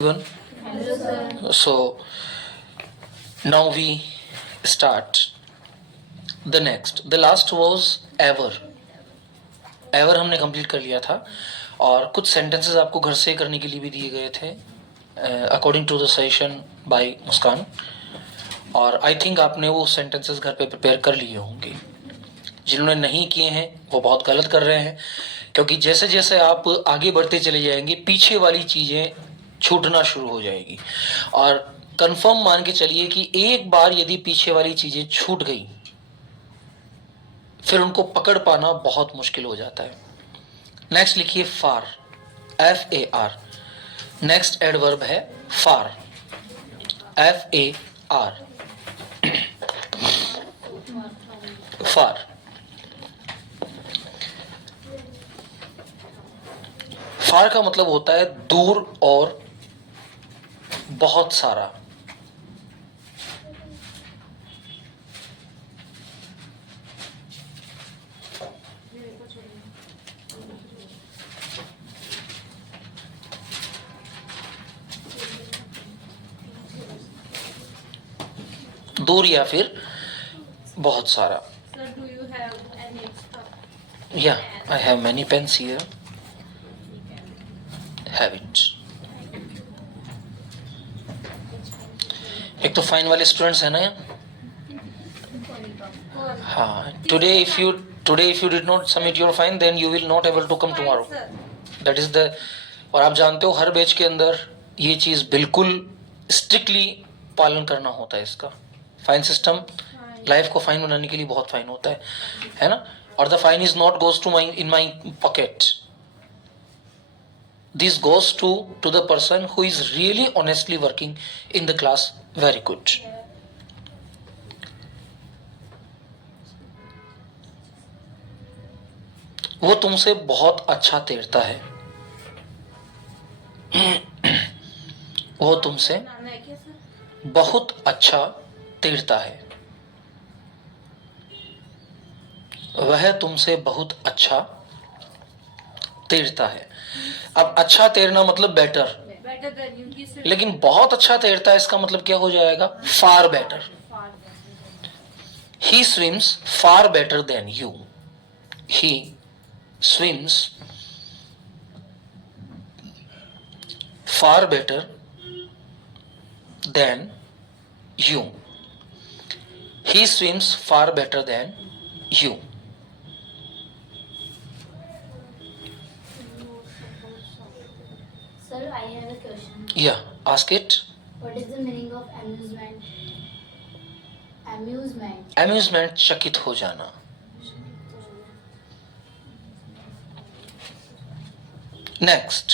Everyone. Hello, sir. So now we start the next. The last was ever. Ever हमने complete कर लिया था और कुछ सेंटेंसेस आपको घर से करने के लिए भी दिए गए थे according to the suggestion by Muskan, और आई थिंक आपने वो सेंटेंसेस घर पे प्रिपेयर कर लिए होंगे. जिन्होंने नहीं किए हैं वो बहुत गलत कर रहे हैं, क्योंकि जैसे जैसे आप आगे बढ़ते चले जाएंगे पीछे वाली चीज़ें छूटना शुरू हो जाएगी. और कंफर्म मान के चलिए कि एक बार यदि पीछे वाली चीज़ें छूट गई फिर उनको पकड़ पाना बहुत मुश्किल हो जाता है. नेक्स्ट लिखिए फार, FAR. नेक्स्ट एडवर्ब है फार, FAR. फार. फार का मतलब होता है दूर और बहुत सारा. दूर या फिर बहुत सारा. Sir, do you have any extra? Yeah, I have many pens here. Have it. एक तो फाइन वाले स्टूडेंट्स है ना. हाँ, today if you did not submit your fine, then you will not able to come tomorrow. Sir. That is the. और आप जानते हो हर बैच के अंदर ये चीज़ बिल्कुल स्ट्रिक्टली पालन करना होता है इसका. फाइन सिस्टम लाइफ को फाइन बनाने के लिए बहुत फाइन होता है ना. और the fine is not goes to my in my pocket. This goes to the person who is really honestly working in the class. Very good. वो तुमसे बहुत अच्छा तैरता है. वो तुमसे नाम है क्या सर? बहुत अच्छा तैरता है. वह तुमसे बहुत अच्छा तैरता है. अब अच्छा तैरना मतलब better, Better than you. He said लेकिन बहुत अच्छा तैरता है इसका मतलब क्या हो जाएगा? Far better. far better. He swims far better than you. He swims far better than you. He swims far better than you. Sir, I have a question. या ask it. What is the meaning of amusement? Amusement. Amusement चकित हो जाना. Next,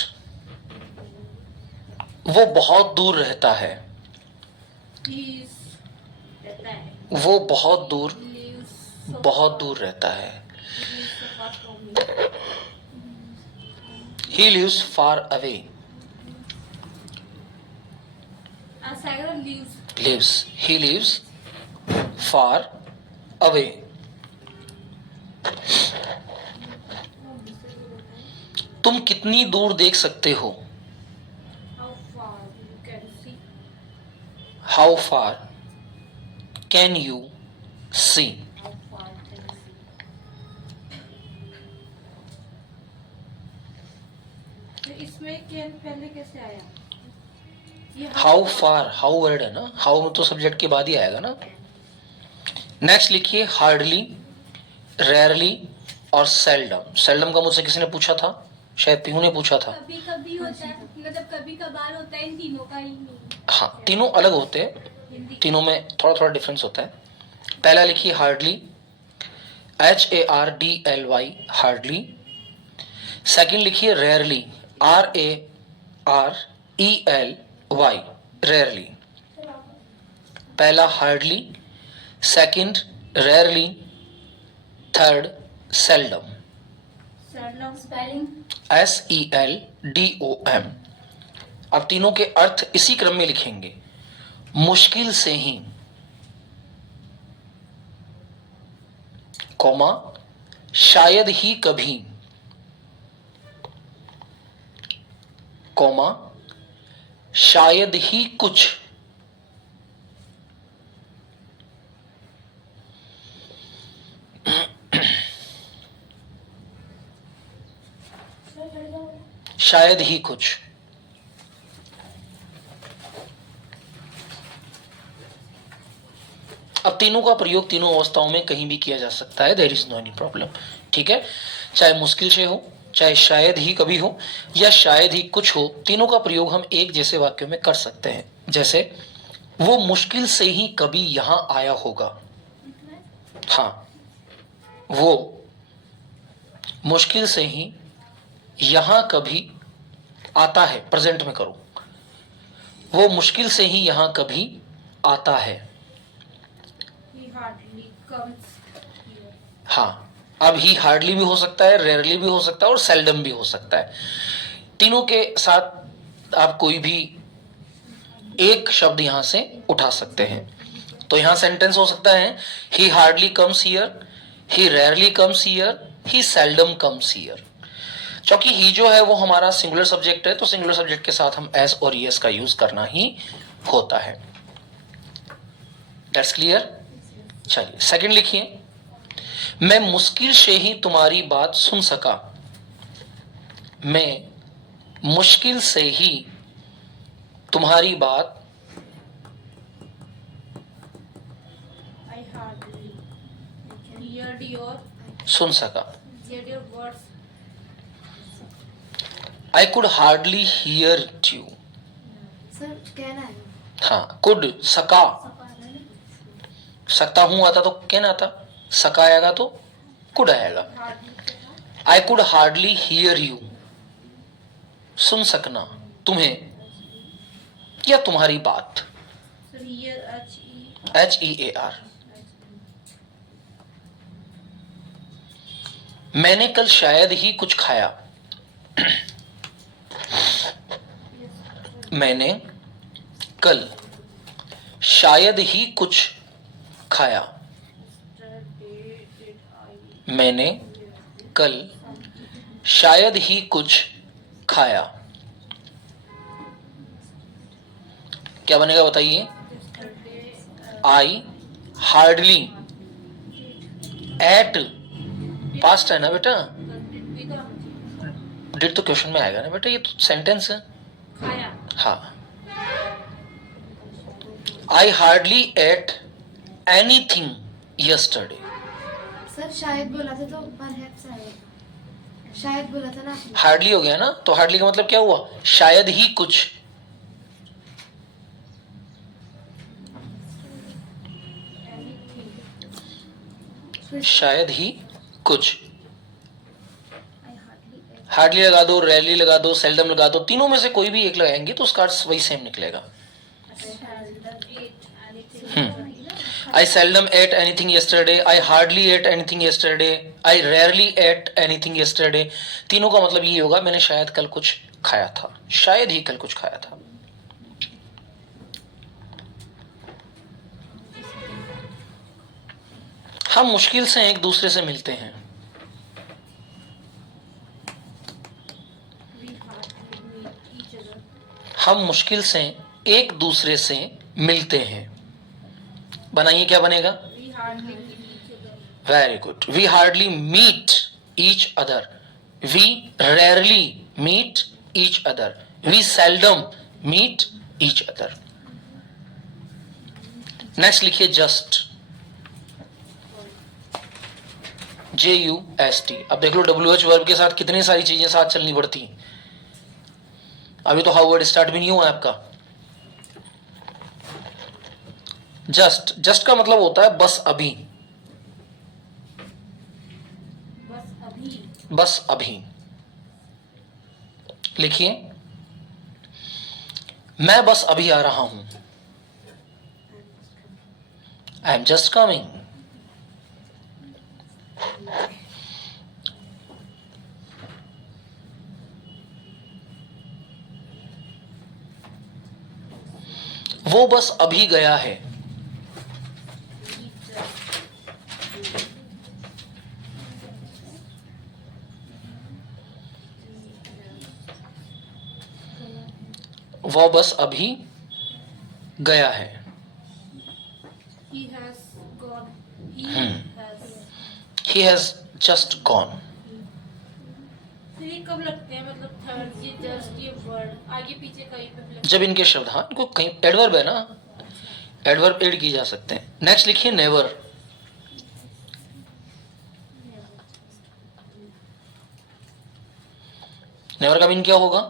वो बहुत दूर रहता है. He is रहता है. वो बहुत दूर Lives so बहुत far. दूर रहता है. Lives so far from me. He lives far away. Sagar lives. Lives. He lives far away. तुम कितनी दूर देख सकते हो? How far you can see? How far can you see? How far can you see? तो इसमें can पहले कैसे आया? ये हाउ फार, हाउ वर्ड है ना. हाउ तो सब्जेक्ट के बाद ही आएगा ना. नेक्स्ट लिखिए हार्डली, रेयरली और सेल्डम. सेल्डम का मुझसे किसी ने पूछा था, शायद पीहू ने पूछा था. कभी कभी होता है, मतलब कभी कभार होता है. इन तीनों का ही नहीं. हाँ, तीनों अलग होते हैं, हिंदी तीनों में थोड़ा थोड़ा डिफरेंस होता है. पहला लिखिए हार्डली, HARDLY, हार्डली. सेकंड लिखिए रेयरली, RARELY, रेयरली. पहला hardly, second rarely, third seldom. सरलम Spelling. SELDOM. अब तीनों के अर्थ इसी क्रम में लिखेंगे. मुश्किल से ही, कॉमा, शायद ही कभी, कॉमा, शायद ही कुछ, शायद ही कुछ। अब तीनों का प्रयोग तीनों अवस्थाओं में कहीं भी किया जा सकता है, there is no any problem. ठीक है, चाहे मुश्किल से हो, चाहे शायद ही कभी हो, या शायद ही कुछ हो, तीनों का प्रयोग हम एक जैसे वाक्यों में कर सकते हैं। जैसे वो मुश्किल से ही कभी यहां आया होगा। हाँ, वो मुश्किल से ही यहां कभी आता है, प्रेजेंट में करो, वो मुश्किल से ही यहां कभी आता है। He hardly comes here. हाँ, अब ही हार्डली भी हो सकता है, रेयरली भी हो सकता है और सेल्डम भी हो सकता है। तीनों के साथ आप कोई भी एक शब्द यहां से उठा सकते हैं। तो यहां सेंटेंस हो सकता है ही hardly comes here, he rarely comes here, he seldom comes here. क्योंकि ही जो है वो हमारा सिंगुलर सब्जेक्ट है, तो सिंगुलर सब्जेक्ट के साथ हम एस और ईएस का यूज करना ही होता है। That's clear. चलिए सेकंड लिखिए, मैं मुश्किल से ही तुम्हारी बात सुन सका। मैं मुश्किल से ही तुम्हारी बात I hardly heard your सुन सका। words. I could hardly here it you. Sir कहना है हाँ, कुड सका, सकता हूं आता तो कहना आता, सका आएगा तो कुड आएगा। Hardly. I could hardly hear you, सुन सकना तुम्हें या तुम्हारी बात। So here H-E. HEAR। मैंने कल शायद ही कुछ खाया। मैंने कल शायद ही कुछ खाया। Yesterday did I मैंने कल शायद ही कुछ खाया। क्या बनेगा बताइए। yesterday I hardly, at past है ना बेटा, did we का डिड तो क्वेश्चन में आएगा ना बेटा, ये तो सेंटेंस है। खाया. हाँ, आई hardly eight anything yesterday. Sir शायद बोला था तो परहैप्स आएगा। शायद बोला था ना आपने। हार्डली हो गया ना, तो हार्डली का मतलब क्या हुआ, शायद ही कुछ। फिर शायद ही कुछ। I hardly ever- हार्डली लगा दो, रेयरली लगा दो, सेल्डम लगा दो, तीनों में से कोई भी एक लगाएंगे तो उसका अर्थ वही सेम निकलेगा। I seldom ate anything yesterday. I hardly ate anything yesterday. I rarely ate anything yesterday. तीनों का मतलब ये होगा मैंने शायद कल कुछ खाया था, शायद ही कल कुछ खाया था। हम मुश्किल से एक दूसरे से मिलते हैं। We hardly meet each other. हम मुश्किल से एक दूसरे से मिलते हैं। बनाइए क्या बनेगा। We hardly meet each other. Very good. We hardly meet each other, we rarely meet each other, we seldom meet each other. Next लिखिए जस्ट, JUST। अब देख लो WH वर्ब के साथ कितनी सारी चीजें साथ चलनी पड़ती हैं। अभी तो हाउ वर्ड स्टार्ट भी नहीं हुआ है आपका। जस्ट, जस्ट का मतलब होता है बस अभी, बस अभी. बस अभी। लिखिए, मैं बस अभी आ रहा हूं, आई एम जस्ट कमिंग। वो बस अभी गया है, वह बस अभी गया है. He has gone. He has. He has just gone. फिर ये कब लगते हैं, मतलब थर्ड ये जस्ट ये वर्ड आगे पीछे कहीं पे भी लगते जब इनके शब्द, हाँ, इनको कहीं एडवर्ब है ना, एडवर्ब ऐड किए जा सकते हैं. नेक्स्ट लिखिए नेवर. नेवर का मीन क्या होगा?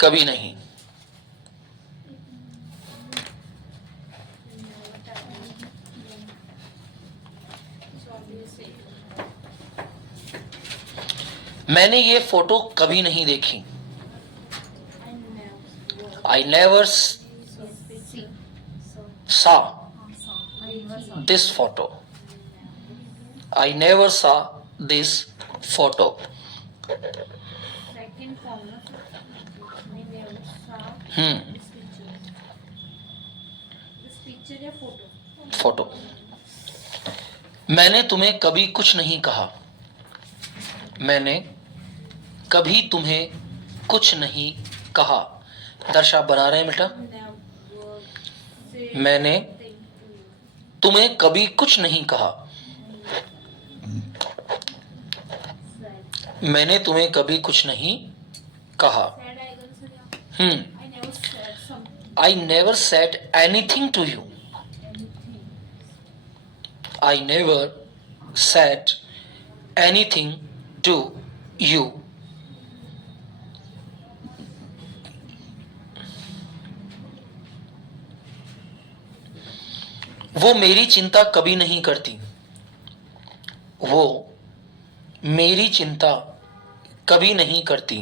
कभी नहीं. मैंने ये फोटो कभी नहीं देखी. I never saw this photo. I never saw this photo. Second form ना दिस पिक्चर या फोटो. फोटो. मैंने तुम्हें कभी कुछ नहीं कहा. मैंने कभी तुम्हें कुछ नहीं कहा. दर्शा बना रहे हैं बेटा. मैंने तुम्हें कभी कुछ नहीं कहा. मैंने तुम्हें कभी कुछ नहीं कहा. I never said anything to you. I never said anything to you. वो मेरी चिंता कभी नहीं करती. वो मेरी चिंता कभी नहीं करती.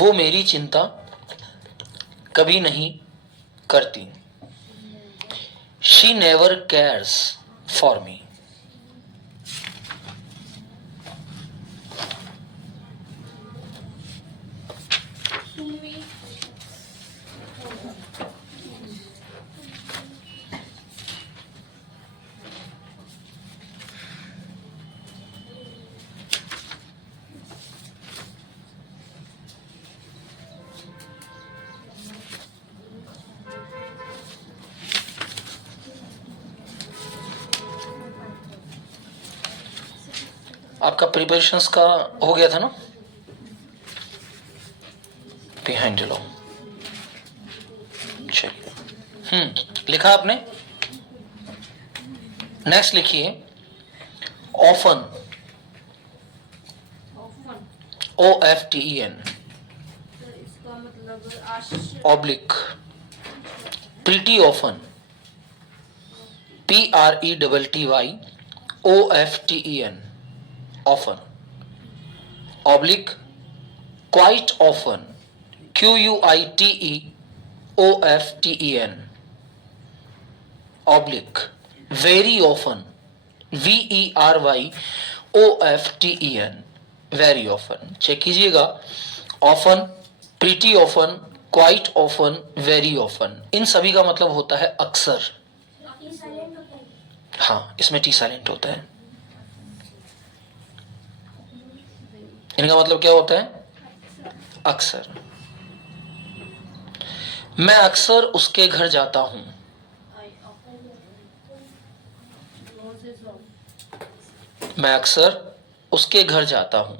वो मेरी चिंता कभी नहीं करती. She never cares for me. आपका प्रिपरेशंस का हो गया था ना? बिहाइंड लो. चलिए. लिखा आपने. नेक्स्ट लिखिए ऑफन. OFTEN. इसका मतलब आश्चर्य. Oblique. Pretty often. PRETTY OFTEN. often. Oblique quite often. QUITEOFTEN. Oblique very often. VERYOFTEN. very often. Check कीजिएगा. often, pretty often, quite often, very often. इन सभी का मतलब होता है अक्सर. हाँ, इसमें टी साइलेंट होता है. इनका मतलब क्या होता है? अक्सर. मैं अक्सर उसके घर जाता हूं. मैं अक्सर उसके घर जाता हूं.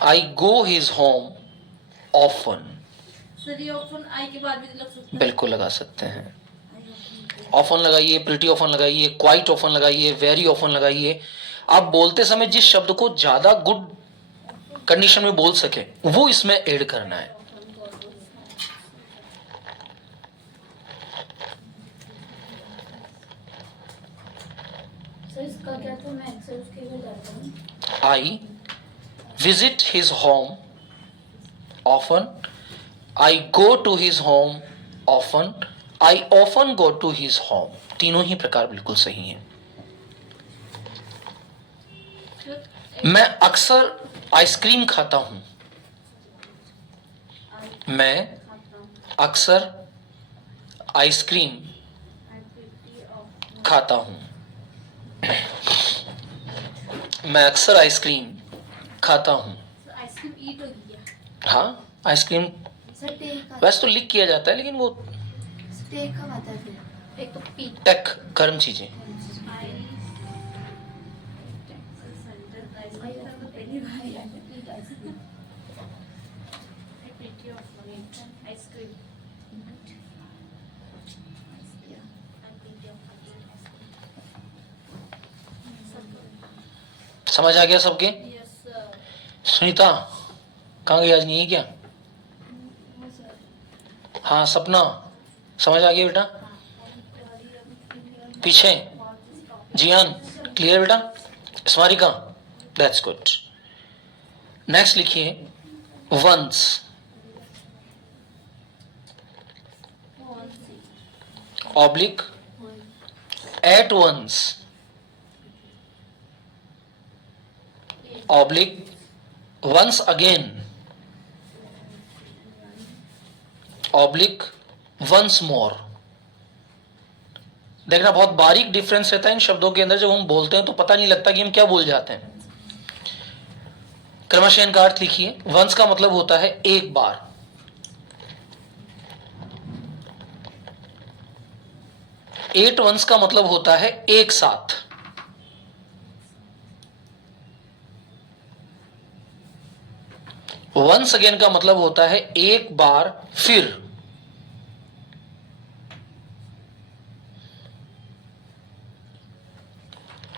I go his home often. Sir ये ऑप्शन आई के बाद भी लग सकता है. बिल्कुल लगा सकते हैं. ऑफन लगाइए, प्रिटी ऑफन लगाइए, क्वाइट ऑफन लगाइए, वेरी ऑफन लगाइए. आप बोलते समय जिस शब्द को ज्यादा गुड कंडीशन में बोल सके वो इसमें ऐड करना है. सर इसका क्या था? मैं अक्सर उसके घर जाता हूँ. I visit his home often. I go to his home often. I often go to his home. तीनों ही प्रकार बिल्कुल सही हैं. मैं अक्सर आइसक्रीम खाता हूं. मैं अक्सर आइसक्रीम खाता हूं. मैं अक्सर आइसक्रीम खाता हूँ। आइसक्रीम ईट हो गया। हाँ, आइसक्रीम सर टेक का वैसे तो लिख किया जाता है, लेकिन वो टेक कब आता है फिर? एक तो पी टेक गर्म चीजें। समझ आ गया सबके? सुनीता कहाँ गई, आज नहीं है क्या? हाँ सपना, समझ आ गया बेटा? पीछे जियान, क्लियर बेटा? Smarika, that's good. नेक्स्ट लिखिए once, oblique at once, oblique once again, oblique once more. देखना बहुत बारीक डिफरेंस रहता है इन शब्दों के अंदर। जब हम बोलते हैं तो पता नहीं लगता कि हम क्या बोल जाते हैं। क्रमशः इनका अर्थ लिखिए। वंस का मतलब होता है एक बार, एट वंस का मतलब होता है एक साथ, वंस अगेन का मतलब होता है एक बार फिर,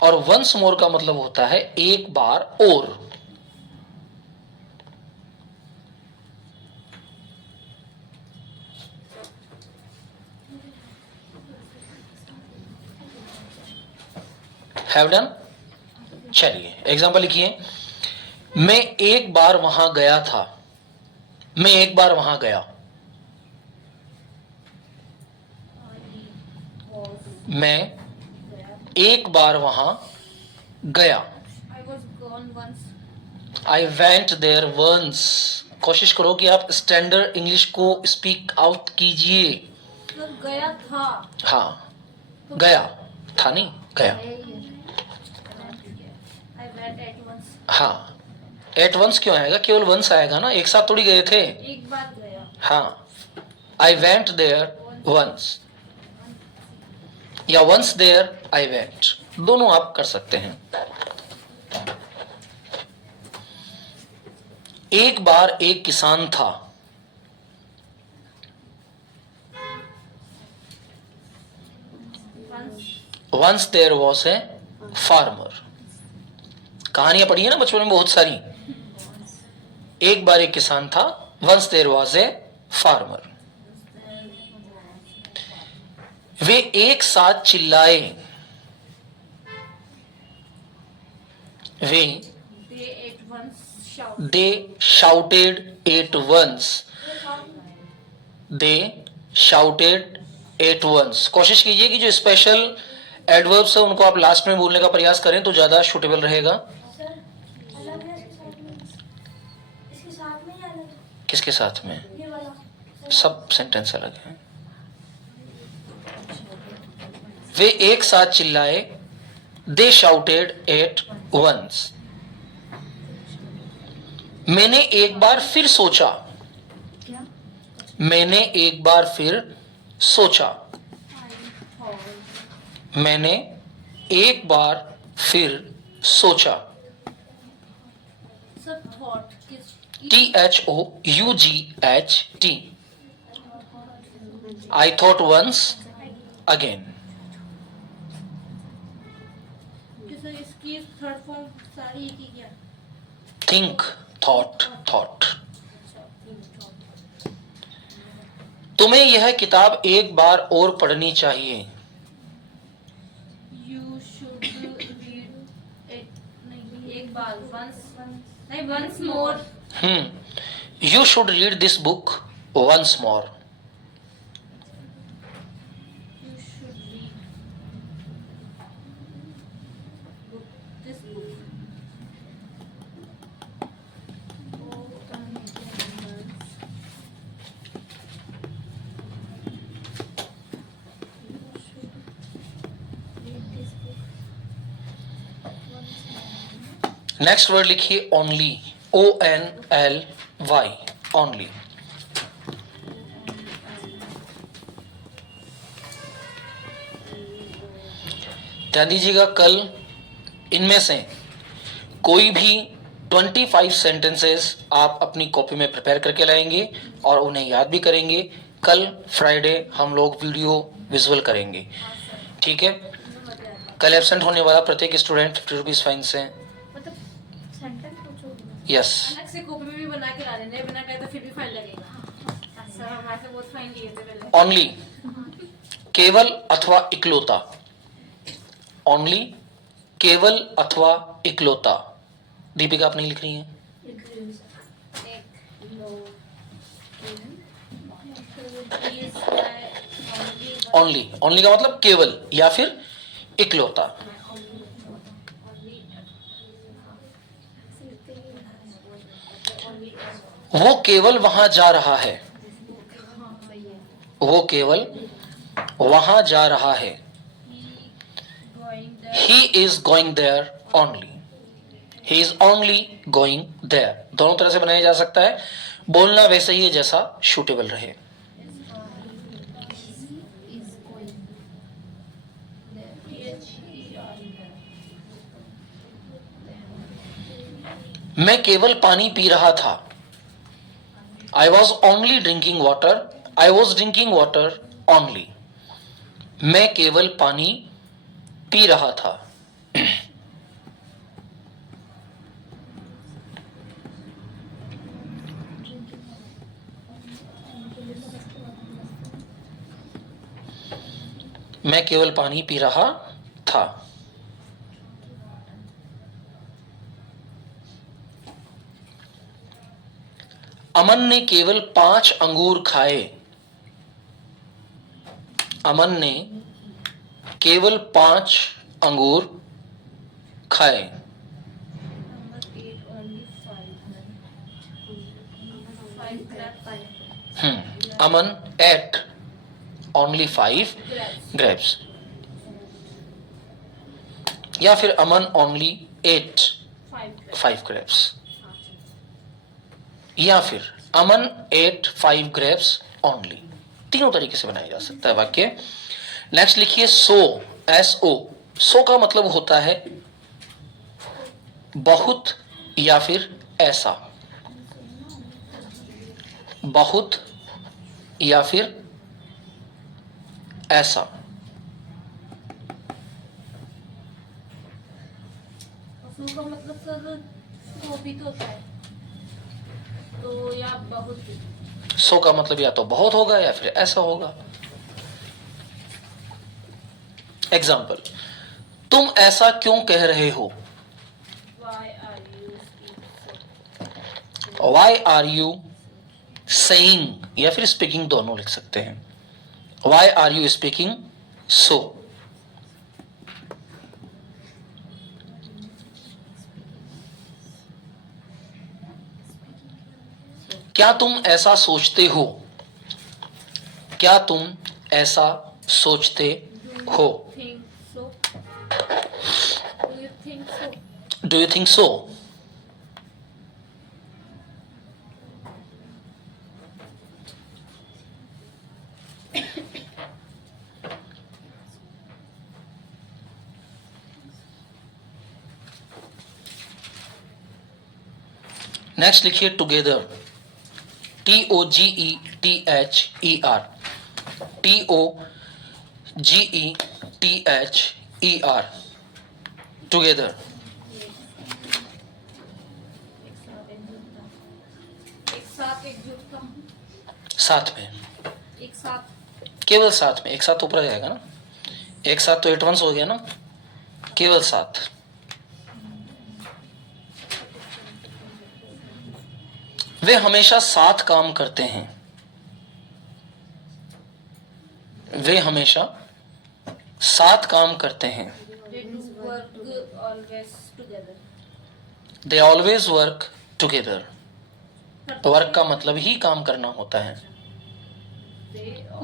और वंस मोर का मतलब होता है एक बार और। Have done? चलिए एग्जांपल लिखिए। मैं एक बार वहां गया था, मैं एक बार वहां गया, मैं एक बार वहां गया, I was gone once. I went there once. कोशिश करो कि आप स्टैंडर्ड इंग्लिश को स्पीक आउट कीजिए। तो गया था। हाँ, गया था नहीं, गया। I went at once. हाँ, एट वंस क्यों आएगा? केवल वंस आएगा ना, एक साथ थोड़ी गए थे। एक बार गया। हाँ, आई वेंट देयर वंस या वंस देयर आई वेंट, दोनों आप कर सकते हैं। एक बार एक किसान था, once there was a farmer. कहानियां पढ़ी है ना बचपन में बहुत सारी। एक बार एक किसान था, once there was a farmer. वे एक साथ चिल्लाए, वे They at once shout. They shouted at once, they shouted at once. कोशिश कीजिए कि जो स्पेशल एडवर्ब्स है उनको आप लास्ट में बोलने का प्रयास करें तो ज्यादा सुटेबल रहेगा। सर अलग है इसके साथ में या अलग है? किसके साथ में? ये वाला सब सेंटेंस अलग है। वे एक साथ चिल्लाए, दे शाउटेड एट वंस। मैंने एक बार फिर सोचा, क्या? मैंने एक बार फिर सोचा, मैंने एक बार फिर सोचा। सब thought किस THOUGHT, I thought once again। किस इसकी थर्ड फॉर्म सारी एक ही क्या? Think, thought, thought। तुम्हें यह किताब एक बार और पढ़नी चाहिए। You should read it. नहीं, एक बार once नहीं once more. You should read this book once more। You should read this book. Next word लिखिए ओनली, ONLY, ओनली। ध्यान दीजिएगा, कल इनमें से कोई भी 25 सेंटेंसेस आप अपनी कॉपी में प्रिपेयर करके लाएंगे और उन्हें याद भी करेंगे। कल फ्राइडे हम लोग वीडियो विजुअल करेंगे, ठीक है। कल एब्सेंट होने वाला प्रत्येक स्टूडेंट 50 रुपीज फाइन से, मतलब सेंटेंस पूछो। यस। अलग से कॉपी में भी बना के ला लेने, बना के तो फिर भी फाइन लगेगा। सर हमारे से बहुत फाइन लिए थे पहले। ओनली, केवल अथवा इकलौता। ओनली, केवल अथवा इकलौता। दीपिका आप नहीं लिख रही हैं? ओनली, ओनली का मतलब केवल या फिर इकलौता। वो केवल वहां जा रहा है, वो केवल वहां जा रहा है। He is going there only, he is only going there। दोनों तरह से बनाया जा सकता है, बोलना वैसे ही है जैसा सूटेबल रहे। मैं केवल पानी पी रहा था, I was only drinking water, I was drinking water only। मैं केवल पानी पी रहा था। मैं केवल पानी पी रहा था। अमन ने केवल 5 अंगूर खाए, अमन ने केवल 5 अंगूर खाए। अमन ate only 5 grapes, या फिर अमन only ate 5 grapes, या फिर अमन ate 5 grapes only। तीनों तरीके से बनाया जा सकता है वाक्य। नेक्स्ट लिखिए सो, SO। सो का मतलब होता है बहुत या फिर ऐसा, बहुत या फिर ऐसा। सो का मतलब सर वो भी तो होता है, तो या बहुत। सो का मतलब या तो बहुत होगा या फिर ऐसा होगा। एग्जाम्पल, तुम ऐसा क्यों कह रहे हो? Why are you saying या फिर स्पीकिंग दोनों लिख सकते हैं। Why are you speaking so? क्या तुम ऐसा सोचते हो? क्या तुम ऐसा सोचते हो? Do you think so? Next लिखिए टुगेदर, TOGETHER, TOGETHER, टुगेदर। एक साथ एकजुट का, साथ में, एक साथ, केवल साथ में। एक साथ ऊपर जाएगा ना, एक साथ तो एट वंस हो गया ना, केवल साथ। वे हमेशा साथ काम करते हैं, वे हमेशा साथ काम करते हैं। they do work always together। They always work together। Work का मतलब ही काम करना होता है।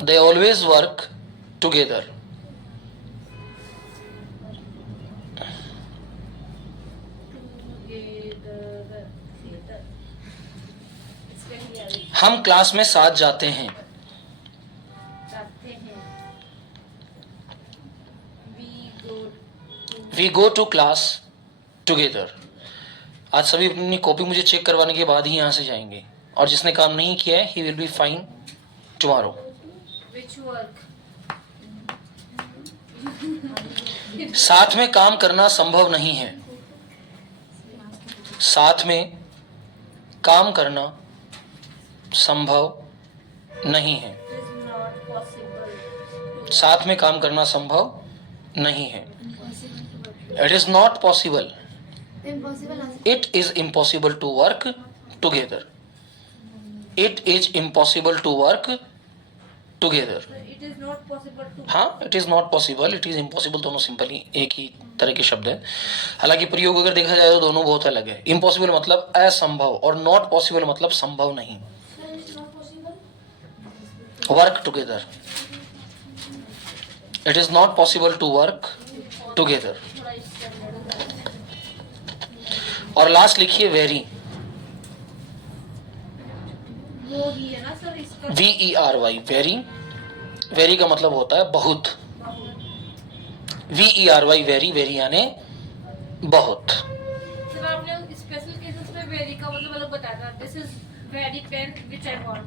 They always work together। Together, it's very healthy, हम क्लास में साथ जाते हैं, जाते हैं, we go to class together. आज सभी अपनी कॉपी मुझे चेक करवाने के बाद ही यहाँ से जाएंगे, और जिसने काम नहीं किया है he will be fine tomorrow. Which work, साथ में काम करना संभव नहीं है, साथ में काम करना संभव नहीं है, इज नॉट पॉसिबल, साथ में काम करना संभव नहीं है। It is not possible, impossible it is impossible to work together, it is impossible to work together. It is not possible to, हाँ, it is not possible, it is impossible दोनों simple ही एक ही तरह के शब्द है। हालांकि प्रयोग अगर देखा जाए तो दोनों बहुत अलग है। इम्पॉसिबल मतलब असंभव और नॉट पॉसिबल मतलब संभव नहीं। Work together, it is not possible to work together. और लास्ट लिखिए वेरी, वो ही है ना सर इसका, VERY, वेरी। वेरी का मतलब होता है बहुत। VERY, वेरी, वेरी यानी बहुत। सर आपने स्पेशल केसेस में वेरी का मतलब अलग बताया था, this is very pen which I want,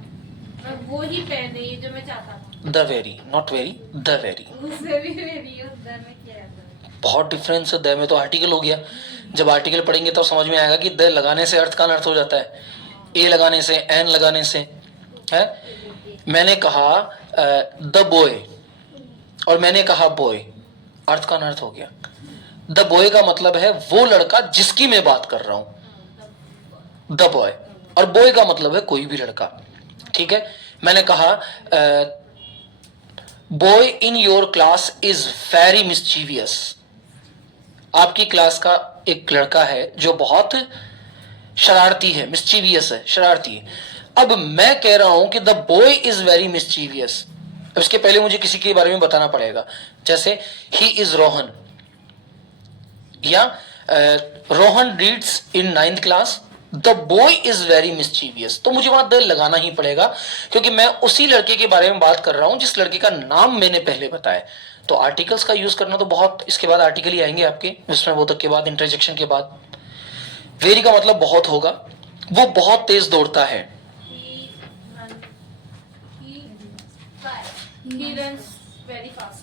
वो ही पेन है ये जो मैं चाहता था, the very, not very, the very. उससे भी वेरी उधर में क्या है। बहुत डिफरेंस है। द में तो आर्टिकल हो गया, जब आर्टिकल पढ़ेंगे तब समझ में आएगा कि द लगाने से अर्थ का अनर्थ हो जाता है, ए लगाने से, एन लगाने से है। मैंने कहा द बॉय और मैंने कहा बॉय, अर्थ का अनर्थ हो गया। द बॉय का मतलब है वो लड़का जिसकी मैं बात कर रहा हूं, द बॉय, और बॉय का मतलब है कोई भी लड़का। ठीक है, मैंने कहा boy in your class is very mischievous, आपकी क्लास का एक लड़का है जो बहुत शरारती है, मिस्चीवियस है, शरारती है। अब मैं कह रहा हूं कि the boy is very mischievous, उसके पहले मुझे किसी के बारे में बताना पड़ेगा, जैसे ही इज रोहन, या Rohan reads in 9th class, the boy is very mischievous. तो मुझे वहां द लगाना ही पड़ेगा, क्योंकि मैं उसी लड़के के बारे में बात कर रहा हूं जिस लड़के का नाम मैंने पहले बताया। तो आर्टिकल्स का यूज करना तो बहुत, इसके बाद आर्टिकल ही आएंगे आपके विस्मयबोधक के बाद, इंटरजेक्शन के बाद। वेरी का मतलब बहुत होगा, वो बहुत तेज दौड़ता है। He runs very fast.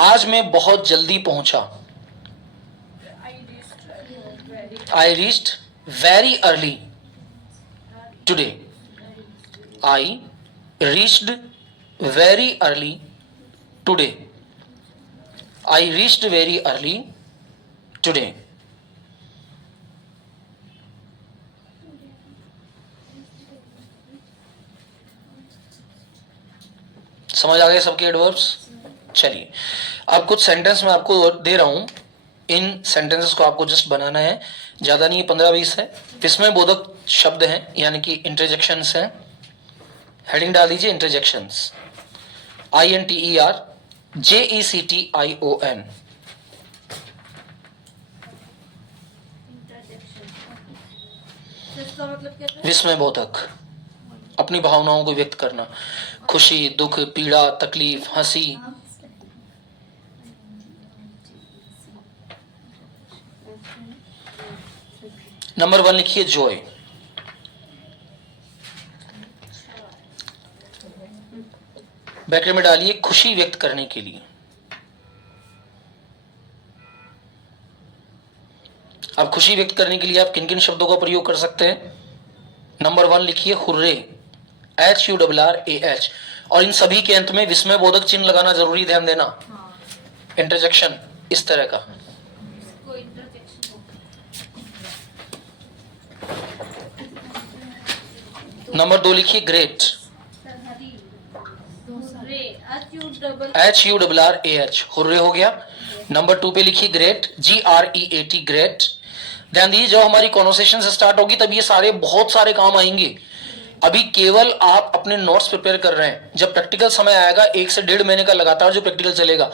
आज मैं बहुत जल्दी पहुंचा, I reached very early today, I reached very early today, I reached very early today. समझ आ गए सबके एडवर्ब्स? चलिए, अब कुछ सेंटेंस मैं आपको दे रहा हूं, इन सेंटेंसेस को आपको जस्ट बनाना है, ज्यादा नहीं, 15-20 है। विस्मय बोधक शब्द हैं, यानी कि इंटरजेक्शंस हैं। हेडिंग डाल दीजिए इंटरजेक्शंस, INTERJECTION। इसका मतलब क्या था? विस्मय बोधक, अपनी भावनाओं को व्यक्त करना, खुशी, दुख, पीड़ा, तकलीफ, हंसी। नंबर 1 लिखिए जॉय, ब्रैकेट में डालिए खुशी व्यक्त करने के लिए। अब खुशी व्यक्त करने के लिए आप किन किन शब्दों का प्रयोग कर सकते हैं? नंबर 1 लिखिए हुर्रे, HURRAH, और इन सभी के अंत में विस्मय बोधक चिन्ह लगाना जरूरी, ध्यान देना। इंटरजेक्शन इस तरह का। इसको इंटरजेक्शन। नंबर 2 लिखिए ग्रेट, HURRAH, हुर्रे हो गया। नंबर 2 पे लिखिए ग्रेट, GREAT, ग्रेट। ध्यान दीजिए, जब हमारी कॉन्वर्सेशन से स्टार्ट होगी तब ये सारे बहुत सारे काम आएंगे। अभी केवल आप अपने नोट्स प्रिपेयर कर रहे हैं, जब प्रैक्टिकल समय आएगा 1 से 1.5 महीने का लगातार जो प्रैक्टिकल चलेगा,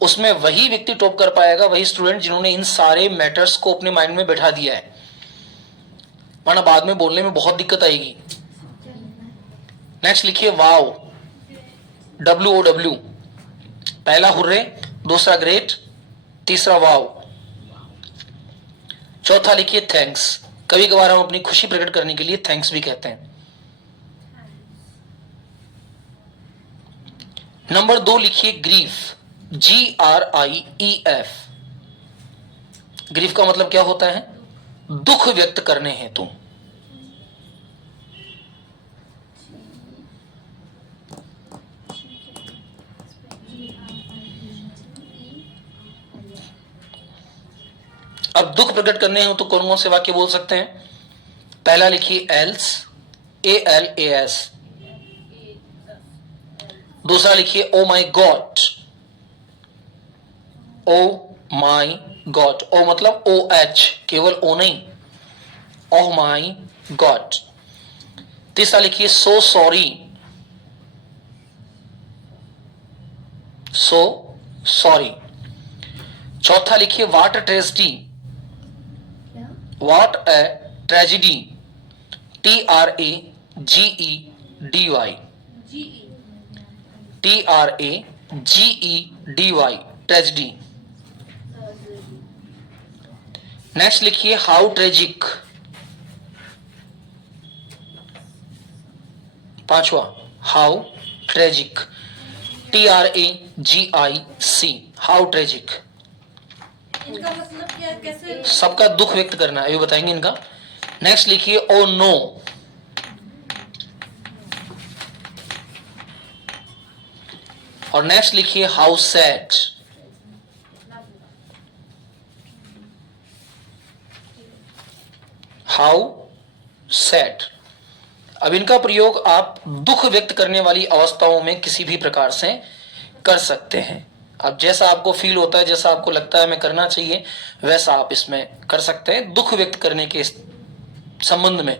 उसमें वही व्यक्ति टॉप कर पाएगा, वही स्टूडेंट जिन्होंने इन सारे मैटर्स को अपने माइंड में बैठा दिया है, वरना बाद में बोलने में बहुत दिक्कत आएगी। नेक्स्ट लिखिए वाव, WOW। पहला हुर्रे, दूसरा ग्रेट, तीसरा वाव, चौथा लिखिए थैंक्स। कभी कभार हम अपनी खुशी प्रकट करने के लिए थैंक्स भी कहते हैं। नंबर 2 लिखिए ग्रीफ, GRIEF। ग्रीफ का मतलब क्या होता है? दुख व्यक्त करने हेतु। अब दुख प्रकट करने हो तो कौन कौन से वाक्य बोल सकते हैं? पहला लिखिए एल्स, ALAS। दूसरा लिखिए ओ माई गॉड, ओ माई गॉड। ओ मतलब OH, केवल ओ नहीं, ओ माई गॉड। तीसरा लिखिए सो सॉरी, सो सॉरी। चौथा लिखिए व्हाट अ ट्रेजेडी, क्या? What a tragedy, TRAGEDY, GE TRAGEDY, tragedy. Next लिखिए हाउ ट्रेजिक। पांचवा how tragic, TRAGIC, how tragic. इनका मतलब क्या, कैसे? सबका दुख व्यक्त करना है, ये बताएंगे इनका। नेक्स्ट लिखिए ओ नो। और नेक्स्ट लिखिए हाउ सैड। How sad. अब इनका प्रयोग आप दुख व्यक्त करने वाली अवस्थाओं में किसी भी प्रकार से कर सकते हैं। अब जैसा आपको फील होता है, जैसा आपको लगता है मैं करना चाहिए, वैसा आप इसमें कर सकते हैं। दुख व्यक्त करने के संबंध में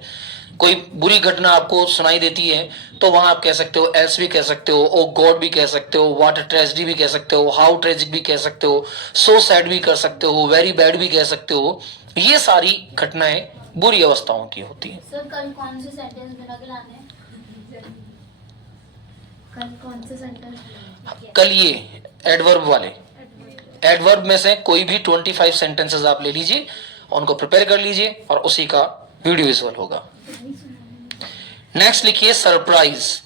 कोई बुरी घटना आपको सुनाई देती है तो वहां आप कह सकते हो एल्स भी कह सकते हो, ओ गॉड भी कह सकते हो, व्हाट ट्रेजेडी भी कह सकते हो, हाउ ट्रेजिक भी कह सकते हो, सो सैड भी कर सकते हो, वेरी बैड भी कह सकते हो। ये सारी घटनाएं बुरी अवस्थाओं की होती हैं। सर कल कौन से सेंटेंस बना के लाने हैं? कल कौन से सेंटेंस? कल ये एडवर्ब वाले, एडवर्ब में से कोई भी 25 सेंटेंसेस आप ले लीजिए, उनको प्रिपेयर कर लीजिए और उसी का वीडियो विजुअल होगा। नेक्स्ट लिखिए सरप्राइज,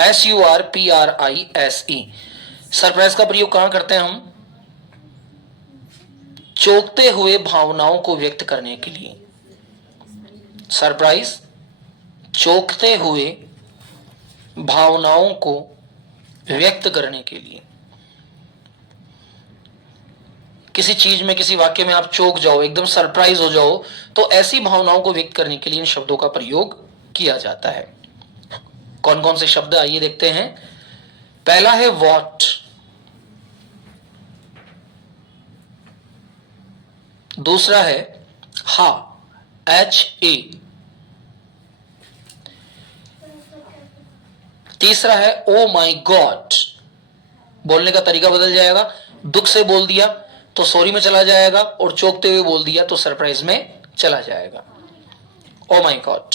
SURPRISE। सरप्राइज का प्रयोग कहां करते हैं हम? चौंकते हुए भावनाओं को व्यक्त करने के लिए। सरप्राइज चौंकते हुए भावनाओं को व्यक्त करने के लिए। किसी चीज में, किसी वाक्य में आप चौंक जाओ, एकदम सरप्राइज हो जाओ, तो ऐसी भावनाओं को व्यक्त करने के लिए इन शब्दों का प्रयोग किया जाता है। कौन कौन से शब्द आइए देखते हैं। पहला है व्हाट, दूसरा है हा, HA, तीसरा है ओ माई गॉड। बोलने का तरीका बदल जाएगा, दुख से बोल दिया तो सॉरी में चला जाएगा, और चौंकते हुए बोल दिया तो सरप्राइज में चला जाएगा। ओ माई गॉड।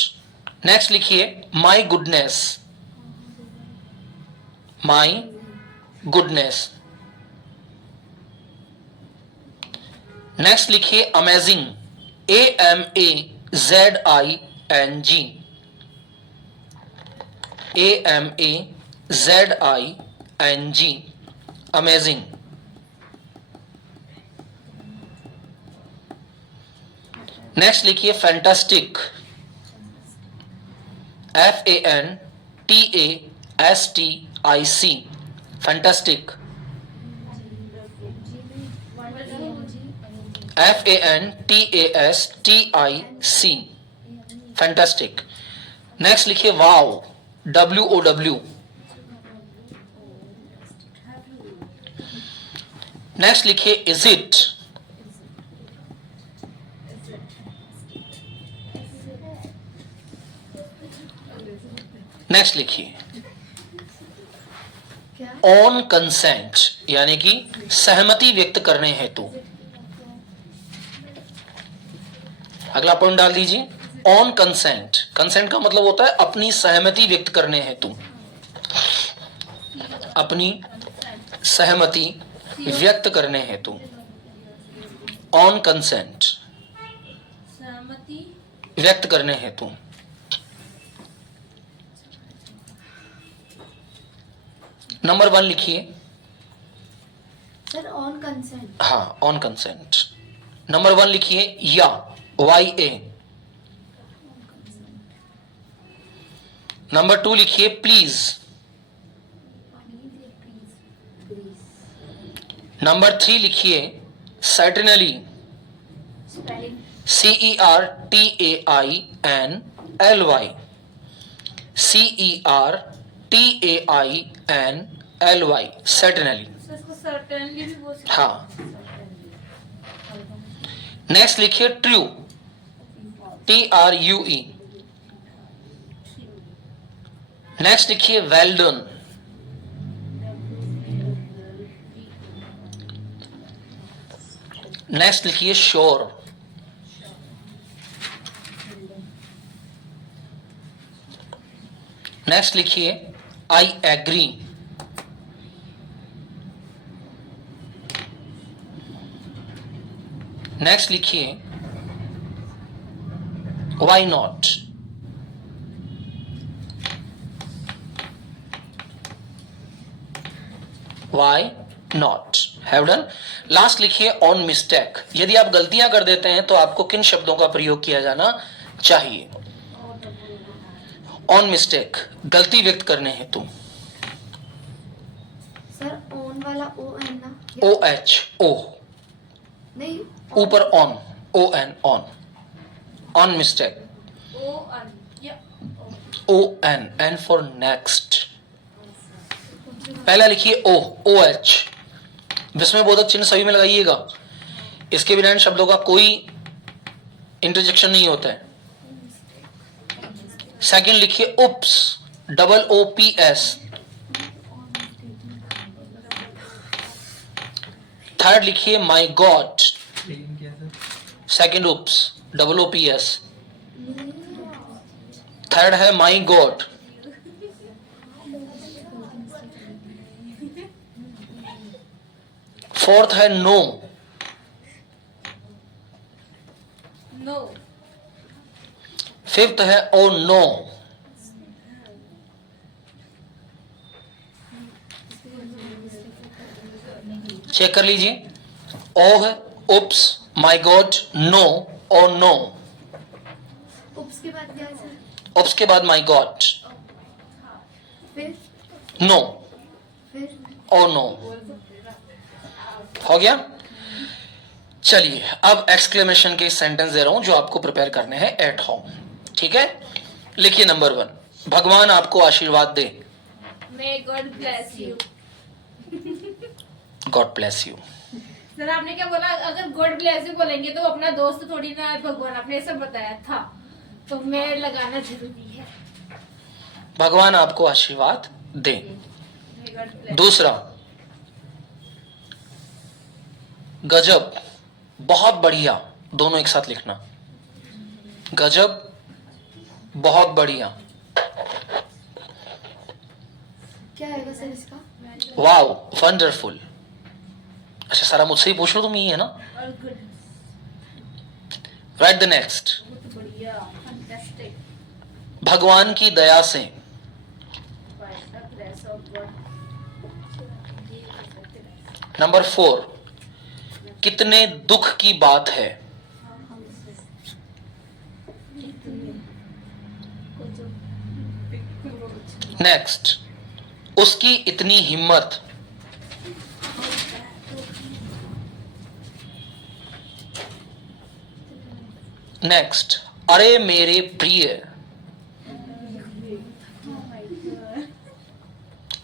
नेक्स्ट लिखिए my goodness, my goodness. Next लिखिए amazing, AMAZING, AMAZING, amazing. Next लिखिए fantastic, FANTASTIC, fantastic. FANTASTIC, fantastic. Next लिखिए वाव, WOW। नेक्स्ट लिखिए इज इट, नेक्स्ट लिखिए क्या? ऑन कंसेंट यानी कि सहमति व्यक्त करने हेतु। अगला पॉइंट डाल दीजिए, ऑन कंसेंट। कंसेंट का मतलब होता है अपनी सहमति व्यक्त करने हेतु, अपनी सहमति व्यक्त करने हेतु। ऑन कंसेंट, सहमति व्यक्त करने हेतु। नंबर 1 लिखिए। Sir on consent. हाँ, ऑन कंसेंट। नंबर 1 लिखिए या, YA। नंबर 2 लिखिए प्लीज। नंबर 3 लिखिए certainly, spelling CERTAINLY, CERTAINLY, certainly. Sir इसको सर्टेनली भी बोल सकते हाँ। नेक्स्ट लिखिए ट्रू, TRUE। नेक्स्ट लिखिए वेल डन। नेक्स्ट लिखिए श्योर। नेक्स्ट लिखिए आई एग्री। नेक्स्ट लिखिए why not. Why not, have done. Last लिखिए ऑन मिस्टेक। यदि आप गलतियां कर देते हैं तो आपको किन शब्दों का प्रयोग किया जाना चाहिए? ऑन मिस्टेक, गलती व्यक्त करने हेतु। सर ऑन वाला ON ना, OH, ओ, नहीं ऊपर on, ON, on. On mistake, O अन या ON, N फॉर नेक्स्ट। पहला लिखिए O, OH। विस्मय बोधक चिन्ह सभी में लगाइएगा, इसके बिना इन शब्दों का कोई इंटरजेक्शन नहीं होता है। सेकंड लिखिए उप्स, OOPS। थर्ड लिखिए माई गॉड, सेकंड उप्स, OOPS। थर्ड है माई गॉड। फोर्थ है नो। नो। फिफ्थ है ओ नो। चेक कर लीजिए, ओ है, उप्स, माई गॉड, नो, ओ नो। उप्स के बाद क्या है सर? उप्स के बाद माई गॉड, फिर नो, फिर ओ नो। हो गया? चलिए अब एक्सक्लेमेशन के सेंटेंस दे रहा हूं जो आपको प्रिपेयर करने हैं एट होम। ठीक है, लिखिए नंबर 1, भगवान आपको आशीर्वाद दे। May god bless you. God bless you. Sir आपने क्या बोला, अगर गॉड ब्लेस यू बोलेंगे तो अपना दोस्त थोड़ी ना है भगवान, आपने सब बताया था, तो मैं लगाना जरूरी है। भगवान आपको आशीर्वाद दे। May god bless. दूसरा, गजब, बहुत बढ़िया, दोनों एक साथ लिखना। गजब, बहुत बढ़िया। क्या आएगा सर इसका? Wow, wonderful. अच्छा सारा मुझसे ही पूछ लो, तुम ही है ना। और गुड, राइट द नेक्स्ट, बहुत बढ़िया, फैंटास्टिक, भगवान की दया से। By the grace of God. Number 4, कितने दुख की बात है। नेक्स्ट, उसकी इतनी हिम्मत। नेक्स्ट, अरे मेरे प्रिय।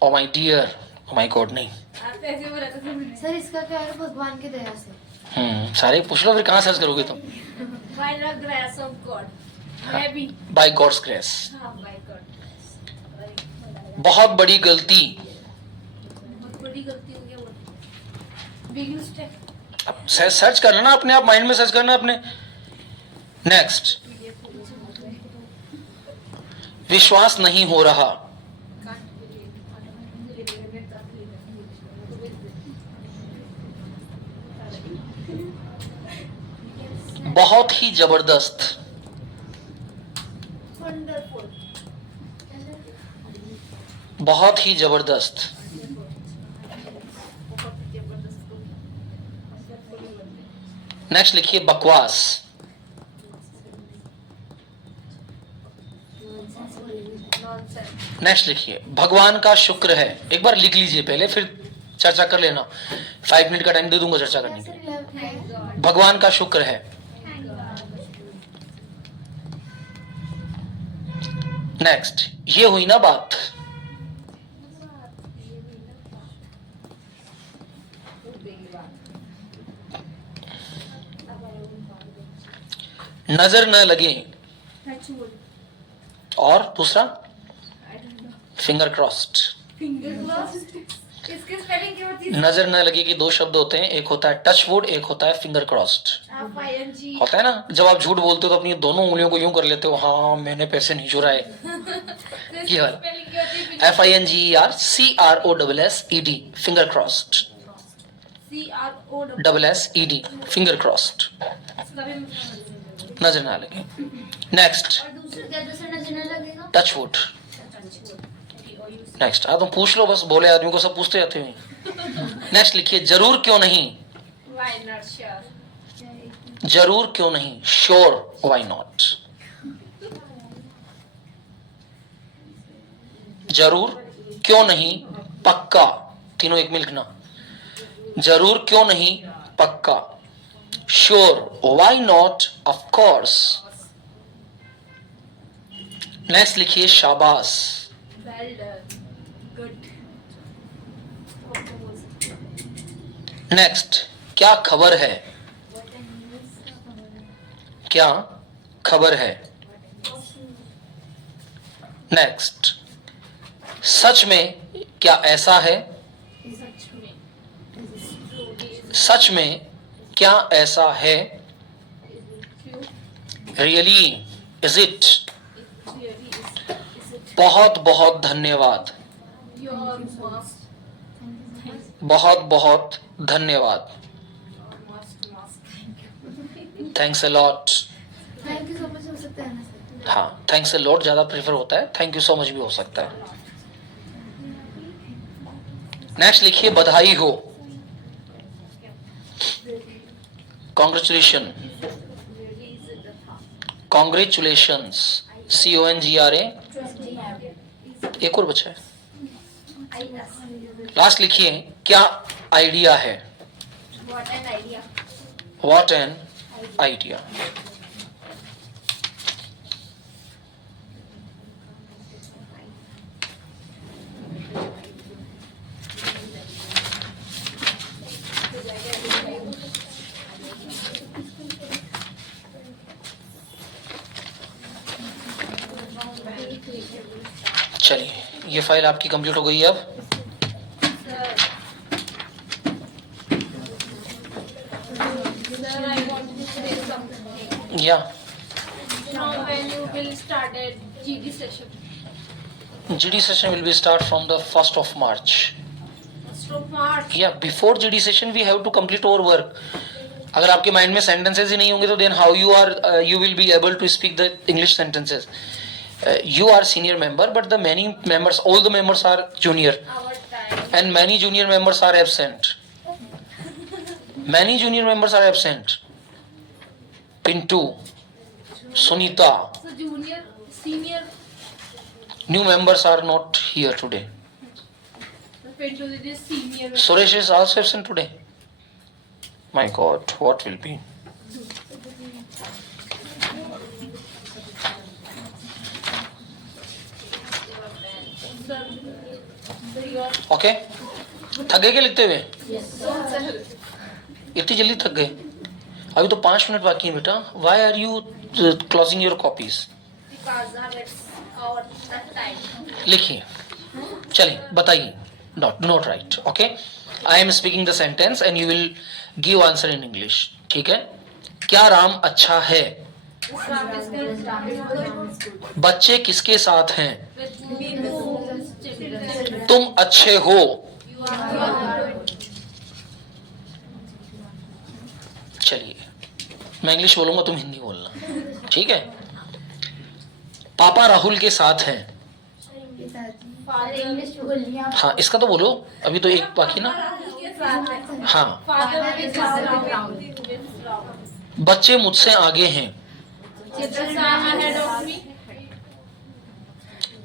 Oh my dear, oh my God नहीं। आप ऐसे बोला था मैंने। सर इसका क्या है? भगवान की दया से। सारे पूछ लो, फिर कहां सर्च करोगे तुम? By the grace of God. मैं भी, बाय गॉड्स ग्रेस। हाँ बाय गॉड। बहुत बड़ी गलती। बड़ी गलती हो गया वो बिग मिस्टेक अब सर्च करना ना, अपने आप माइंड में सर्च करना अपने। नेक्स्ट, विश्वास नहीं हो रहा, बहुत ही जबरदस्त, वंडरफुल, बहुत ही जबरदस्त, नेक्स्ट लिखिए बकवास, नेक्स्ट लिखिए भगवान का शुक्र है। एक बार लिख लीजिए पहले, फिर चर्चा कर लेना। 5 मिनट का टाइम दे दूंगा चर्चा करने के लिए। भगवान का शुक्र है। नेक्स्ट, ये हुई ना बात। नजर न लगे, और दूसरा फिंगर क्रॉस्ड। इसके स्पेलिंग क्या होती है? नजर न लगे कि दो शब्द होते हैं, एक होता है टच वुड, एक होता है फिंगर क्रॉस्ड। FING होता है ना, जब आप झूठ बोलते हो तो अपनी दोनों उंगलियों को यूं कर लेते हो, हाँ मैंने पैसे नहीं चुराए। ये वाला स्पेलिंग क्या होती है? FINGERCROSSED, finger crossed, CROSSED finger crossed, नजर ना लगे। नेक्स्ट, और दूसरा नजर न लगेगा। Touch wood. नेक्स्ट, तुम पूछ लो, बस बोले आदमी को सब पूछते जाते हैं। नेक्स्ट लिखिए जरूर क्यों नहीं, Why not sure? जरूर क्यों नहीं, श्योर व्हाई नॉट। जरूर क्यों नहीं, पक्का, तीनों एक में लिखना। जरूर क्यों नहीं, पक्का, sure why not, of course. Next लिखिए शाबाश, Well done. Good. नेक्स्ट क्या खबर है, क्या खबर है। नेक्स्ट, सच में क्या ऐसा है, सच में क्या ऐसा है। रियली इज इट, बहुत बहुत धन्यवाद, You're most बहुत बहुत धन्यवाद, thanks a lot. Thank you so much हो सकता है ना सर। हाँ, थैंक्स अ लॉट ज्यादा प्रेफर होता है, थैंक यू सो मच भी हो सकता है। नेक्स्ट लिखिए बधाई हो, कॉन्ग्रेचुलेशन, कॉन्ग्रेचुलेशंस, CONGRA। एक और बचा है, लास्ट लिखिए क्या आइडिया है, what an idea. What an idea. चलिए, ये फाइल आपकी कंप्लीट हो गई है। अब Sir, I want to say something. या Now when you will start at GD session? GD session will be start from the 1st of March. First of March. Yeah, before GD session we have to complete our work. अगर आपके mind में sentences ही नहीं होंगे तो then how you will be able to speak the English sentences. You are senior member, but the many members, all the members are junior, Our time. and many junior members are absent. Many junior members are absent. Pintu, Sunita, So junior, senior, new members are not here today. Pintu is senior. Suresh is also absent today. My God, what will be? Sir, your Okay? थक गए क्या लिखते हुए? इतनी जल्दी थक गए? अभी तो 5 मिनट बाकी है बेटा. Why are you closing your copies? because it's our that time. लिखिए. चलिए बताइए. Not right. Okay. I am speaking the sentence and you will give answer in English. ठीक है? क्या राम अच्छा है? Ram is good. बच्चे किसके साथ हैं? With children. तुम अच्छे हो? You are good. चलिए, मैं इंग्लिश बोलूंगा, तुम हिंदी बोलना, ठीक है? पापा राहुल के साथ हैं। हाँ, इसका तो बोलो, अभी तो एक बाकी ना। हाँ, Father with Ram. बच्चे मुझसे आगे हैं। Children are ahead of me.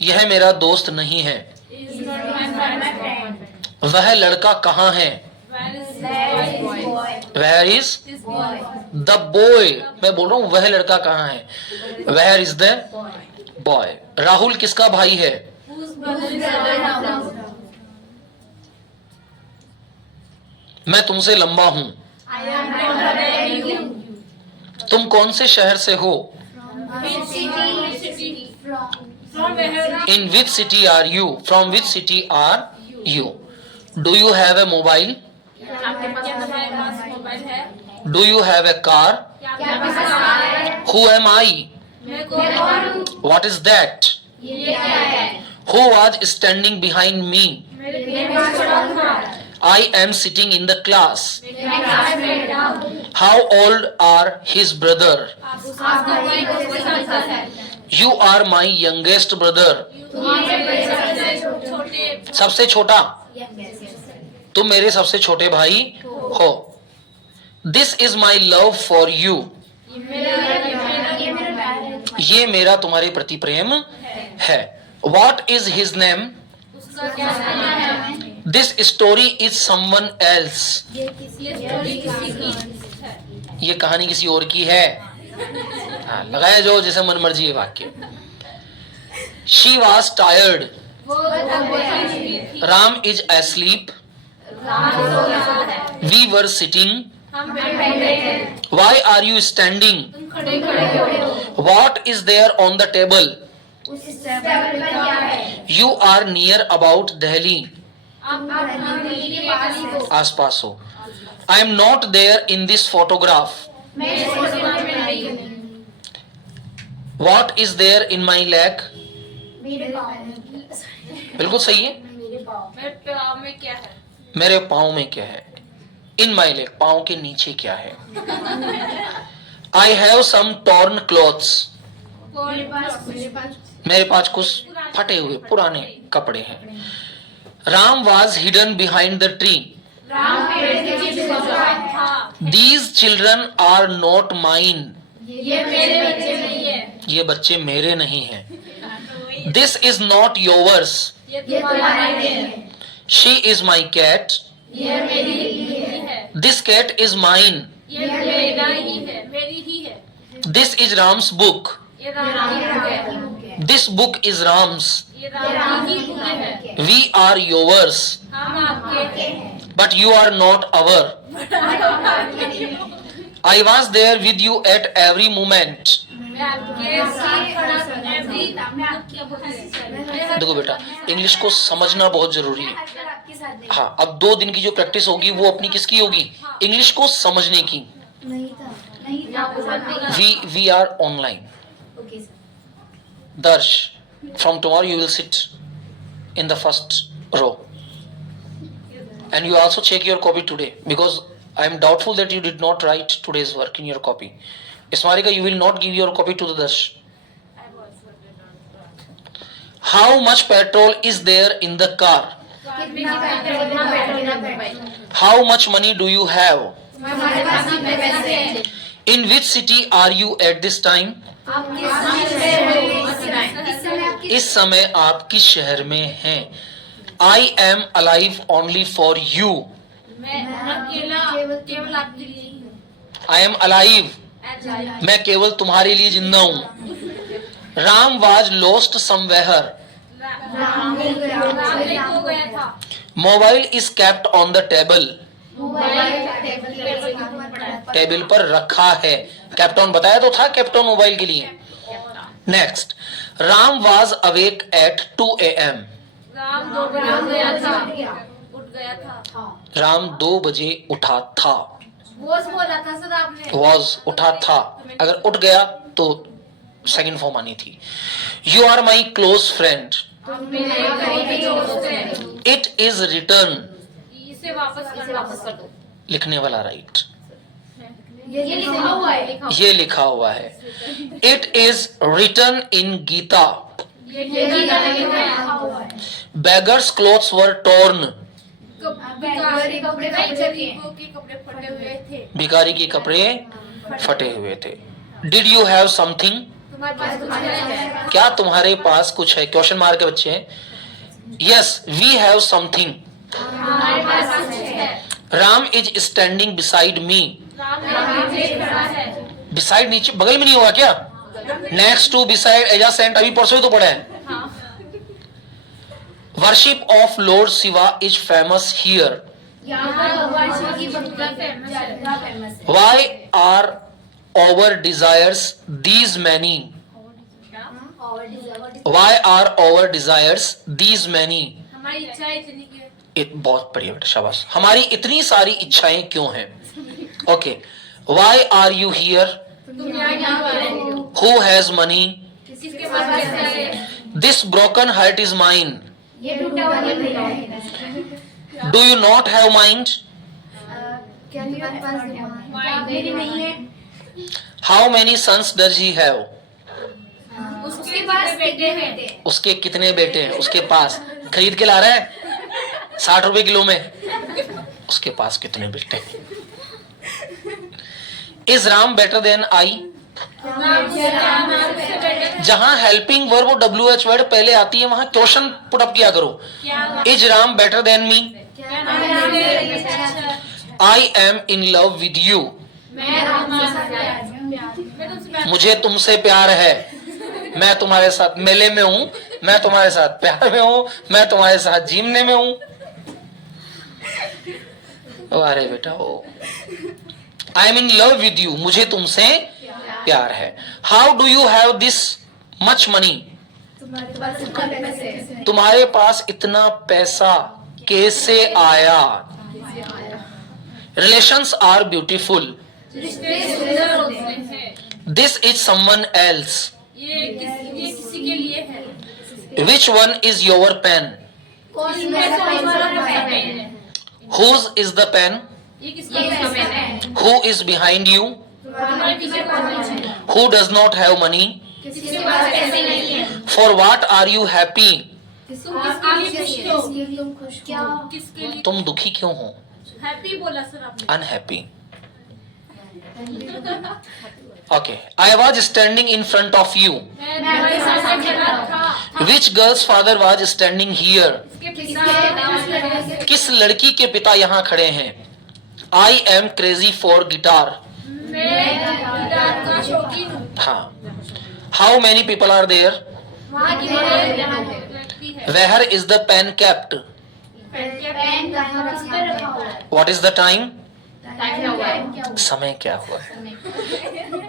यह मेरा दोस्त नहीं है। Is not my friend. वह लड़का कहाँ है? Where is this boy? Where is This boy. the boy? मैं बोल रहा हूँ वह लड़का कहाँ है? Where is the boy? Rahul किसका भाई है? Whose brother is Ram? मैं तुमसे लंबा हूँ। I am taller than you. तुम कौन से शहर से हो? Which city? From where? In which city are you? From which city are you? Do you have a mobile? क्या तुम्हारे पास मोबाइल है? Do you have a car? क्या आपके पास कार है? Who am I? मैं कौन हूँ? What is that? ये क्या है? Who was standing behind me? मेरे पास कौन था? I am sitting in the class. मेरा क्लासमेट था। How old are his brother? आपका भाई किसके साथ है? You are my youngest brother. तुम्हारे सबसे छोटे सबसे छोटा। तुम मेरे सबसे छोटे भाई हो। This is my love for you. ये मेरा तुम्हारे प्रति प्रेम है। What is his name? उसका क्या नाम है? This story is someone else. ये स्टोरी किसी की है। ये कहानी किसी और की है। हाँ, लगाया जो जैसे मन मर्जी है वाक्य। She was tired. वो थी। Ram is asleep. राम सो रहा है। We were sitting. हम बैठे थे। Why are you standing? तुम खड़े हो। What is there on the table? उस टेबल पर क्या है? You are near about Delhi. आप दिल्ली के पास हो। आसपास हो। I am not there in this photograph. मैं इस फोटो में नहीं हूँ। What is there in my leg? मेरे बिल्कुल सही है। मेरे पाँव में क्या है? मेरे पाँव में क्या है? In my leg, पाँव के नीचे क्या है? I have some torn clothes. मेरे पास कुछ फटे हुए पुराने कपड़े हैं। Ram was hidden behind the tree. Ram पेड़ के पीछे छुपा था। These children are not mine. ये मेरे बच्चे नहीं है। ये बच्चे मेरे नहीं हैं। This is not yours. ये तुम्हारा नहीं है। She is my cat. ये मेरी ही है। This cat is mine. ये मेरा ही है। मेरी ही है। This is Ram's book. ये राम की बुक है। This book is Ram's. ये राम की बुक है। We are yours. हम आपके हैं। But you are not our. I was there with you at every moment. मैं आपके साथ खड़ा था। एवरी मैं आपके बहुत देखो बेटा, इंग्लिश को समझना बहुत जरूरी है। हाँ, अब 2 दिन की जो प्रैक्टिस होगी वो अपनी किसकी होगी? इंग्लिश को समझने की। नहीं था। We are online. Darsh, from tomorrow you will sit in the first row. And you also check your copy today because I am doubtful that you did not write today's work in your copy. Ismarika, you will not give your copy to the Darsh. How much petrol is there in the car? How much money do you have? हमारे पास कितने पैसे हैं? In which city are you at this time? आप किस शहर में हो? इस समय आप किस शहर में हैं? I am alive only for you. मैं अकेला केवल आपके लिए ही हूँ। I am alive. मैं केवल तुम्हारे लिए जिंदा हूँ। Ram was lost somewhere. Ram हो गया था। Mobile is kept on the table. Mobile table पर पड़ा है। टेबल पर रखा है। कैप्टन बताया तो था, कैप्टन मोबाइल के लिए। Next, Ram was awake at 2 a.m. Ram 2 बजे उठ गया था। उठ गया था। राम 2 बजे उठा था। वॉज बोला था सर आपने। वॉज उठा था, अगर उठ गया तो सेकंड फॉर्म आनी थी। You are my close friend. मेरे करीबी दोस्त हैं। It is return. इसे वापस कर दो। लिखने वाला राइट, ये लिखा हुआ है। ये लिखा हुआ है। इट इज रिटर्न इन गीता। ये लिखा हुआ है। बेगर्स क्लोथ्स वर टॉर्न। भिखारी कपड़े गरीबों के कपड़े फटे हुए थे। भिखारी के कपड़े फटे हुए थे। Did you have something. तुम्हारे पास कुछ है? क्या तुम्हारे पास कुछ है, क्वेश्चन मार्क के बच्चे हैं। Yes we have something. हमारे पास कुछ है। Ram is standing beside me. Ram नीचे खड़ा है। बिसाइड नीचे बगल में नहीं होगा क्या? नेक्स्ट टू, बिसाइड, एडजेसेंट, अभी परसों ही तो पढ़ा है। हाँ। Worship of lord Shiva is famous here. यहाँ भगवान शिव की भक्ति ज्यादा फेमस है। Why are our desires these many. Why are our desires these many. हमारी इच्छा इतनी की है। बहुत बढ़िया बेटा, शाबाश। हमारी इतनी सारी इच्छाएं क्यों हैं? Okay, why are you here. तुम यहाँ हो। Who has money. किसके पास पैसा है? This broken heart is mine. ये टूटा हुआ भैया है। Do you not have mind. क्या तुम्हारे पास दिमाग है? मेरी नहीं है। How many sons does he have. उसके पास बेटे हैं। उसके कितने बेटे हैं? उसके पास खरीद के ला रहा है 60 रुपए किलो में। उसके पास कितने बेटे हैं? Is Ram better than I. जहां हेल्पिंग वर्ब और WH वर्ड पहले आती है वहां क्वेश्चन पुट अप किया करो। Is Ram better than me. I am in love with you. मुझे तुमसे प्यार है। मैं तुम्हारे साथ मेले में हूं, मैं तुम्हारे साथ प्यार में हूं, मैं तुम्हारे साथ जीमने में हूं। अरे बेटा वो I am in love with you, मुझे तुमसे प्यार है। How do you have this much money. तुम्हारे पास इतना पैसा कैसे आया। Relations are beautiful. This is someone else. ये किसी के लिए है। Which one is your pen. इसमें से हमारा पेन है। Whose is the pen. ये किसका पेन है? Who is behind you. हमारे पीछे कौन है? Who does not have money. किसके पास पैसे नहीं है? For what are you happy. तुम किसके लिए खुश हो? तुम खुश क्या? किसके लिए तुम दुखी क्यों हो? हैप्पी बोला सर आपने। Unhappy. Okay, I was standing in front of you. मैं तुम्हारे साथ खड़ा था। Which girl's father was standing here. किसके पिता किस लड़की के पिता यहाँ खड़े हैं। I am crazy for guitar. मैं गिटार का शौकीन हूँ। हाँ। How many people are there. वहाँ की व्यक्ति है। Where is the pen kept. Pen कहाँ रखा हुआ है? What is the time. Time हुआ है। समय क्या हुआ है।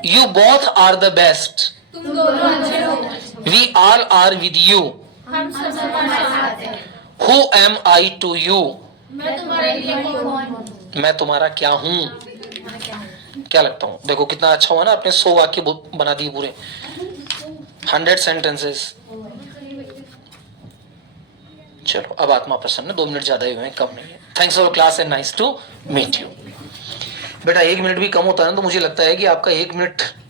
You both are the best. तुम दोनों अच्छे हो। We all are with you. हम सब तुम्हारे साथ हैं। Who am I to you. मैं तुम्हारे लिए कौन हूँ? मैं तुम्हारा क्या हूं। क्या लगता हूं। देखो कितना अच्छा हुआ ना, अपने 100 वाक्य बना दिए पूरे 100 सेंटेंसेस। चलो अब आत्मा प्रसन्न। 2 मिनट ज्यादा ही हुए, कम नहीं है। Thanks for class and nice to meet you. बेटा 1 मिनट भी कम होता है ना तो मुझे लगता है कि आपका 1 मिनट